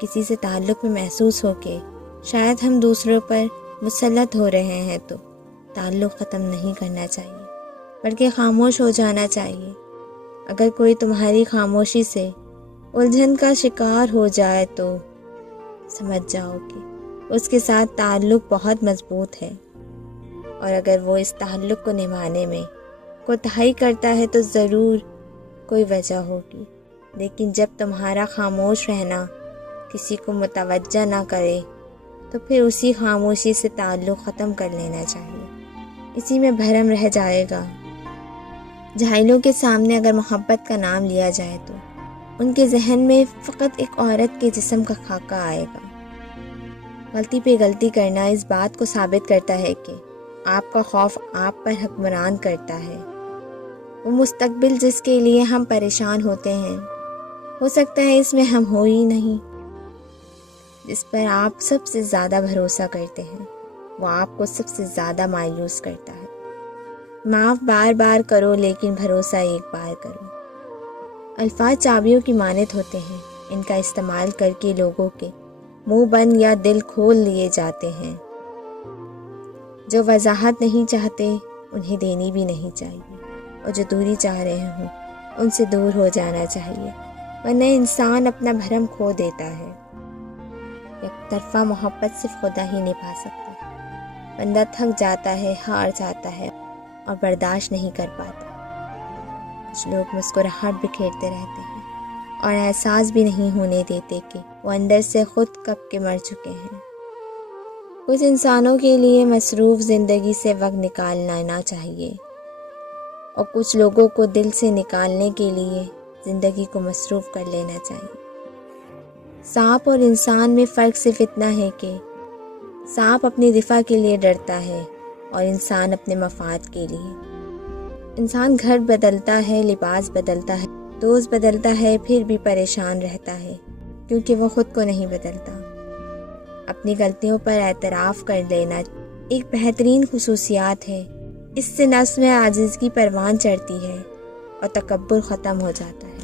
کسی سے تعلق میں محسوس ہو کہ شاید ہم دوسروں پر مسلط ہو رہے ہیں تو تعلق ختم نہیں کرنا چاہیے بلکہ خاموش ہو جانا چاہیے۔ اگر کوئی تمہاری خاموشی سے الجھن کا شکار ہو جائے تو سمجھ جاؤ کہ اس کے ساتھ تعلق بہت مضبوط ہے، اور اگر وہ اس تعلق کو نبھانے میں کوتاہی کرتا ہے تو ضرور کوئی وجہ ہوگی۔ لیکن جب تمہارا خاموش رہنا کسی کو متوجہ نہ کرے تو پھر اسی خاموشی سے تعلق ختم کر لینا چاہیے، اسی میں بھرم رہ جائے گا۔ جاہلوں کے سامنے اگر محبت کا نام لیا جائے تو ان کے ذہن میں فقط ایک عورت کے جسم کا خاکہ آئے گا۔ غلطی پہ غلطی کرنا اس بات کو ثابت کرتا ہے کہ آپ کا خوف آپ پر حکمران کرتا ہے۔ وہ مستقبل جس کے لیے ہم پریشان ہوتے ہیں، ہو سکتا ہے اس میں ہم ہو ہی نہیں۔ جس پر آپ سب سے زیادہ بھروسہ کرتے ہیں وہ آپ کو سب سے زیادہ مایوس کرتا ہے۔ معاف بار بار کرو لیکن بھروسہ ایک بار کرو۔ الفاظ چابیوں کی مانند ہوتے ہیں، ان کا استعمال کر کے لوگوں کے منہ بند یا دل کھول لیے جاتے ہیں۔ جو وضاحت نہیں چاہتے انہیں دینی بھی نہیں چاہیے، اور جو دوری چاہ رہے ہوں ان سے دور ہو جانا چاہیے، ورنہ انسان اپنا بھرم کھو دیتا ہے۔ یک طرفہ محبت صرف خدا ہی نبھا سکتا ہے۔ بندہ تھک جاتا ہے، ہار جاتا ہے اور برداشت نہیں کر پاتا۔ کچھ لوگ مسکراہٹ بکھیرتے رہتے ہیں اور احساس بھی نہیں ہونے دیتے کہ وہ اندر سے خود کب کے مر چکے ہیں۔ کچھ انسانوں کے لیے مصروف زندگی سے وقت نکالنا چاہیے، اور کچھ لوگوں کو دل سے نکالنے کے لیے زندگی کو مصروف کر لینا چاہیے۔ سانپ اور انسان میں فرق صرف اتنا ہے کہ سانپ اپنی دفاع کے لیے ڈرتا ہے اور انسان اپنے مفاد کے لیے۔ انسان گھر بدلتا ہے، لباس بدلتا ہے، دوست بدلتا ہے، پھر بھی پریشان رہتا ہے کیونکہ وہ خود کو نہیں بدلتا۔ اپنی غلطیوں پر اعتراف کر لینا ایک بہترین خصوصیات ہے۔ اس سے نفس میں عاجزی پروان چڑھتی ہے اور تکبر ختم ہو جاتا ہے۔